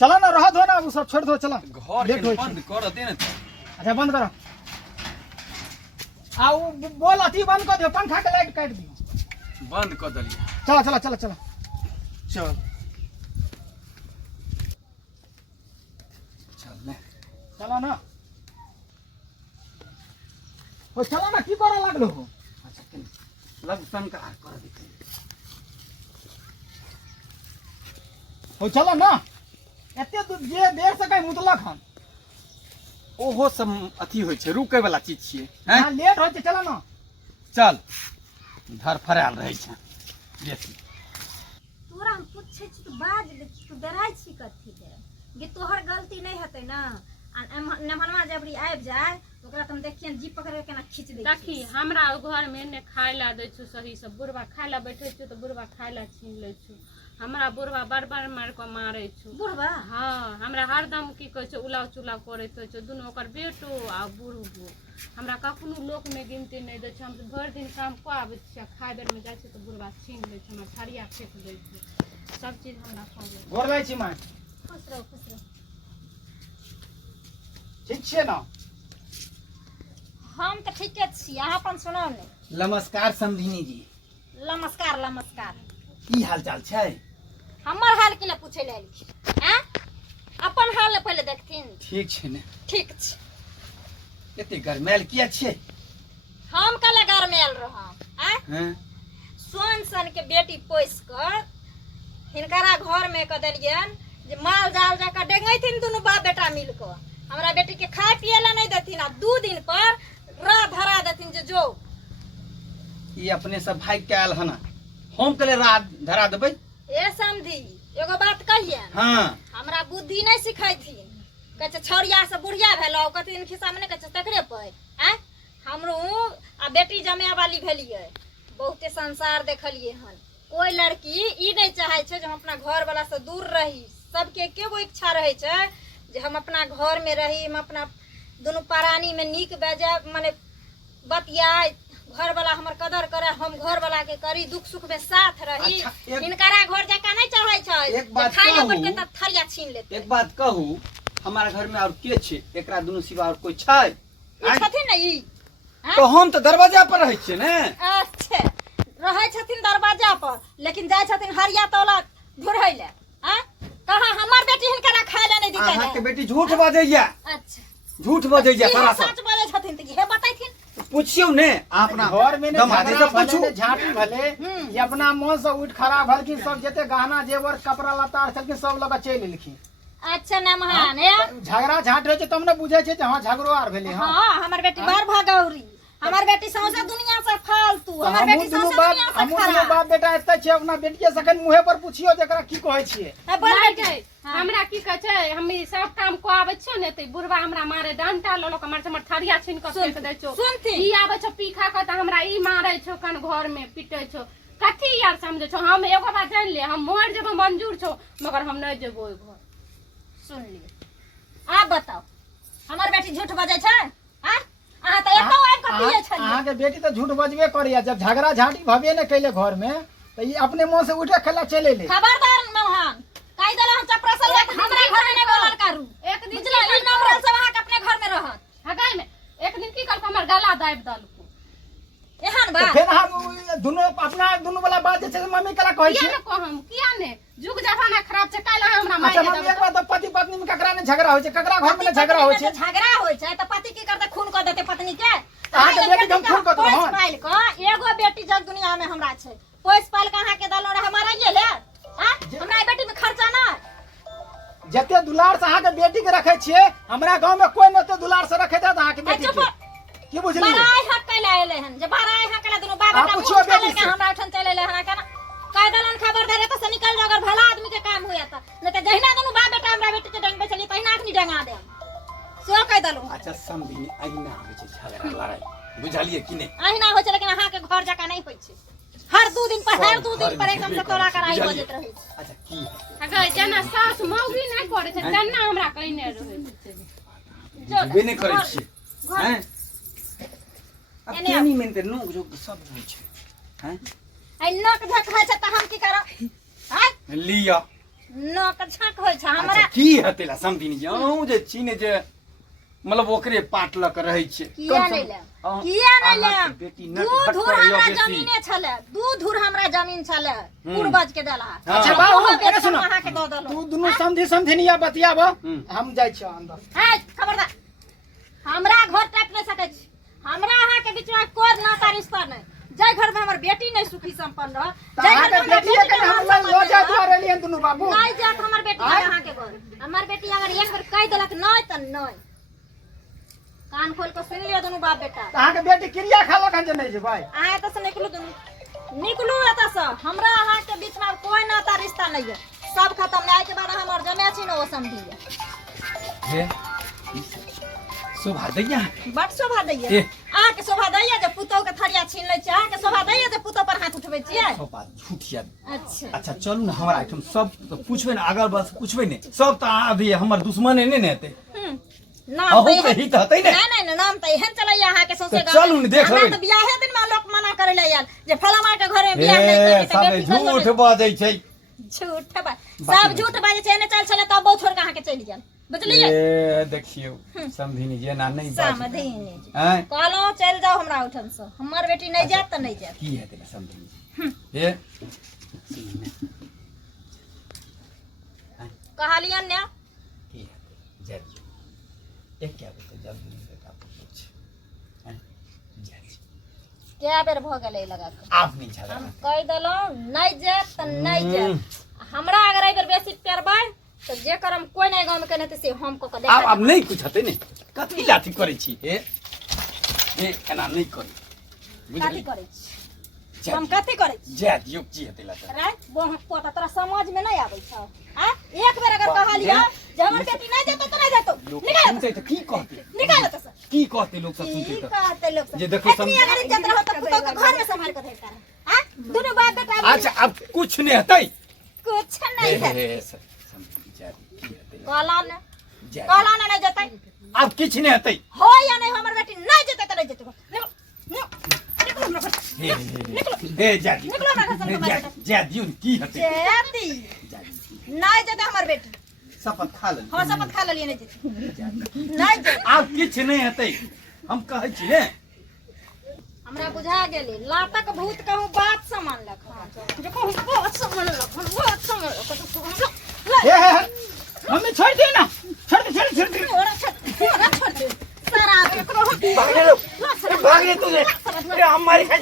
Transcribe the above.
चला ना रहा दो ना वो सब छोड़ दो चला घर लेट के होई बंद कर दे ना अच्छा बंद करो आ वो बोल अथी बंद कर दियो पंखा के लाइट काट दियो बंद कर दलिए चला चला चला चला चल चल ले चला ना हो चला ना की करे लागलो हो अच्छा चल लग संकार कर दे हो चला ना एते जे देर से कहीं मुतलक हम ओहो सब अथी होइ छै रुकै वाला चीज छियै हैं हां लेट होय छै चला ना चल धर फराल रहै छै बेसी तोरा हम पूछे छी तो बाज ले तू डराई छी कथी के गे तोहर गलती नहीं हेतै ना आ नमहनवा जबरी आबि जाय तो ओकरा तुम देखियन जीप पकड़ के केना खींच दै देखी हमरा घर में ने खाय ला दै छु सही सब बुढ़वा खाय ला बैठे छु तो बुढ़वा खाय ला छीन ले छु हमरा बुढ़वा बार बार मार के मारे छु बुढ़वा हाँ हमरा हरदम की कहे छै उलाव चुलाव करैत होइ छै दुनू ओकर बेटो आ बुढ़बो हमरा कखनो लोक में गिनती नहीं दै छै हम भरि दिन काम कऽ आबै छियै खाय बेर में जाइ छै तो बुढ़वा छीन लै छै हमरा थरिया फेंक दै छै सब चीज हमरा खा लै गोर लै छी मां खुश रहो ठीक छियै ना हम तो ठीके छी अहाँ अपन सुनाओ ने नमस्कार समधिनी जी नमस्कार नमस्कार की हाल चाल छै हमर हाल के लिए पूछे ले आइल हैं अपन हाल पहले देखथिन ठीक छै ने ठीक छै एते गरमैल किया छियै हम कल घर में आयल रहा हैं सोन सन के बेटी पोस कर हिनकरा घर में क देलियन जे माल जाल जाकर डेंगैथिन दुनू बाप बेटा मिल कर हमरा बेटी के खाए पिए ला नहीं देथिन आ 2 दिन पर रा धरा देथिन जे जो ई अपने सब भाग के आयल हना हम कले रात धरा देबै ए समधी एगो बात कहिए हां हमरा बुद्धि नहीं सिखैथिन कहे छै छौरिया से बुढ़िया भेलौ कथिन खिस्सा में नहीं कहे छै तकरे पे हैं हमरो आ बेटी जमे वाली भेलिए बहुते संसार देखलिए हन कोई लड़की ई नहीं चाहे छै जे हम अपना घर वाला से दूर रही सबके एकेगो इच्छा रहे छै जे हम अपना घर में रही हम अपना दोनों प्राणी में नीक बेजा माने बतियाए घर वाला हमर कदर करे हम घर वाला के करी दुख सुख में साथ रही अच्छा, इनकरा घर जाका नहीं चाहे छै एक बात खाए कहूं, बैठ के त थरिया छीन लेते एक बात कहू हमारा घर में और के छै एकरा दुनू सिवा और कोई छै ई छथिन न ई तो हम तो दरवाजा पर रहै छियै ने अच्छे रहे छथिन दरवाजा पर लेकिन जाय छथिन हरिया तौला ढुरहै ले हैं कहा हमर बेटी हिनकरा खाए ले नहीं दिते अहाँ के बेटी झूठ बाजैया अच्छा झूठ बाजैया सरासर सच बोले छथिन त हे बताइथिन पूछियो ने अपना घर में दमादे से पूछू झाटी भले ये अपना मन से उठ खड़ा भलखिन सब जते गहना जेवर कपड़ा लत्ता छलखिन सब लगा चल एलखिन अच्छा नमहान है झगड़ा झाट होय छै तब ने बुझै छै जे हां झगड़ो आर भेलै हां हां हमर बेटी बार भागौरी हमर बेटी सौसे दुनिया से फालतू हमर बेटी सौसे दुनिया से हमहु खराब बाप बेटा एते छै अपना बेटिए सखन मुहे पर पूछियो जेकरा की कहै छियै नहीं गई हमरा की कहे छै हम ई सब काम को आबै छियो ने त बुढ़वा हमरा मारे डंटा ल ल के मारे हमर थरिया छीन के फेंक दै छो सुनती ई आबै छो पीखा के त हमरा ई मारै छो कन घर में पिटै छो कथी यार समझे छो हम एगो बात जान ले हम मोर जेबो मंजूर छो मगर हम नहीं जेबो ओइ घर सुन लिए आप बताओ हमर बेटी झूठ बजै छै हां अहाँ त एको आब के पिए छलिए अहाँ के बेटी तो झूठ बजबे करिया जब झगड़ा झाटी भबे ने कैले घर में तो ये अपने मुंह से उठे खला चले ले खबरदार नमहान काई दला हम चपरासल हमरा घर में नहीं बोलल करू एक दिन बुझला ई नंबर से वहां के अपने घर में रहत हगाई में एक दिन की करके हमर गला दाब दलको एहन बा तो फिर हम दोनों अपना दोनों वाला बात जे छै मम्मी कला कहै किया छै ने कहम किया ने जुग जमाना खराब छै काल हमरा मार अच्छा के मम्मी देब एक बात तो पति पत्नी में ककरा ने झगड़ा होय छै ककरा घर में झगड़ा होय छै झगड़ा होय छै त पति की करते खून कर देते पत्नी के अहाँ के बेटी हम खून कर दो पोस पाइल क एगो बेटी जग दुनिया में हमरा छै पोस पाइल क अहाँ के दलो रे हमारा ये ले हां हमरा बेटी में खर्चा ना जते दुलार से अहाँ के बेटी के रखे छियै हमरा गांव में कोई न तो दुलार से रखे दे अहाँ के बेटी चुप के की बुझलिए बड़ाई हक कैला एले हन जे बड़ाई हक कैला दुनु बाबा आप का पूछियो मुंह खा बेटी लेके से। हमरा उठन चले ले हना केना कह दलन खबरदार त से निकल जा अगर भला आदमी के काम होया त न त जहिना दुनु बाप बेटा हमरा बेटी के डंग पे चली तहिना अखनी डंगा दे सो कह दलु अच्छा समझी अहिना होइ छै झगड़ा लड़ाई बुझलिए कि नहीं अहिना होय छै लेकिन अहाँ के घर जाका नहीं होय छै हर 2 दिन पर एकदम से तोरा कराई बजत रहै छै अच्छा की अगर जना सास मौगी नहीं करे छै तना हमरा कहने रहे बुझबे नहीं करै छियै हैं अब एने केनी में ते नोक जोक सब होइ छै हैं आई नक धक है त हम की करब हां लिया नक झक होइ छ हमरा अच्छा की हतेला समझिनी जाऊ जे चीने जे मतलब ओकरे पाट लक रहै छै किया नहीं ले किया नहीं ले बेटी दू नट धुर हमरा जमीने छले दू धुर हमरा जमीन छले पूर्वज के देला अच्छा बाबू बेटा सुनो अहाँ के द देलो तू दुनू समझिनिया बतियाबो हम जाइ छी अंदर है खबरदार हमरा घर टाइप नहीं सकै छी हमरा अहाँ के बीच में कोई नाता रिश्ता नहीं जय घर में हमर बेटी नहीं सुखी संपन्न रह जय घर में बेटी के हम लो जा दुआरे लिए दुनू बाबू नहीं जात हमर बेटी अहाँ के घर हमर बेटी अगर एक बार कह देलक नहीं त नहीं कान खोल के सुन लियो दुनू बाप बेटा अहाँ के बेटी क्रिया खालक हन जे नहीं जे भाई अहाँ एतऽ से निकलू एतऽ से हमरा अहाँ के बीच में कोई नाता रिश्ता नहीं है सब खत्म नहीं के बाद हमर जमे छी न ओ समझिए हे शोभा दैया बड शोभा दैया अहाँ के शोभा दैया जे पुतौ के थरिया छीन लै छी अहाँ के शोभा दैया जे पुतौ पर हाथ उठबै छियै सब बात झूठिया अच्छा अच्छा चलू ना हमरा आइटम सब पूछबे ना अगल बस पूछबे ने सब त अभी हमर दुश्मने ने हेतै नाम अहू त के ही त हतै ने नहीं नाम त एहन चलैया अहाँ के सौंसे तो चलू ने देख लेबै। हमरा त बियाहे दिन में लोक मना करे ले आयल जे फलामा के घरे बियाह ए नहीं करी त सब बेटी झूठ बाजै छै झूठ बात सब झूठ बाजे छै ने चल चले तब बहुत छोड़ के अहाँ के चली गेल बुझलिए ए देखियो समझिनी जे ना नहीं बात समधिनी हैं कहलो चल जाओ हमरा उठन से हमर बेटी नहीं जात त नहीं जात की हेतै ना समझिनी ए कहलियन ने की हेतै जय एक क्या बोलते जब बेटा पूछ हैं जय क्या बेर भ गेलै लगा के आप नहीं झगड़ा हम कह देलो नहीं जात त नहीं जात हमरा अगर एकर बेसी पेरबै तो जे करम कोई नहीं गांव में कहने से हम को आप देखा अब नहीं कुछ हते ने कथी लाठी करे छी ए एना नहीं करी कथी बुझली करे छी हम कथी करे छी जय दियो की हेतै लाठी रे वो पोता तोरा समझ में नहीं आबै छ आ एक बेर अगर कहलिया जे हमर बेटी नहीं जेतो त नहीं जेतो लोग निकाल सुनते तो की कहते निकाल त से की कहते लोग सब की सुनते तो कहते लोग जे देखो इतनी अगर इज्जत रहो तो पुतो के घर में संभाल के रहता है आ दोनों बाप बेटा अच्छा अब कुछ नहीं हतै कुछ नहीं है समझी जय की हेतै कहला ने जय कहला ने नहीं जेतै अब कुछ नहीं हतै हो या नहीं हमर बेटी नहीं जेतै त नहीं जेतै निकल हमरा घर ए जादी निकलो ना घर से हमारे जय दियो की हतै जेती नहीं जेतै हमर बेटी शपथ खा ले हां शपथ खा लेलिए नहीं जेतै नहीं जेतै अब कुछ नहीं हतै हम कहै छी ने हमरा बुझा गेली लातक भूत कहूं बात समान लख जो कहूं बात समान लख हे हमें छोड़ दे ना छोड़ दे छोड़ दे सारा भाग रे तुझे अरे हमारी खा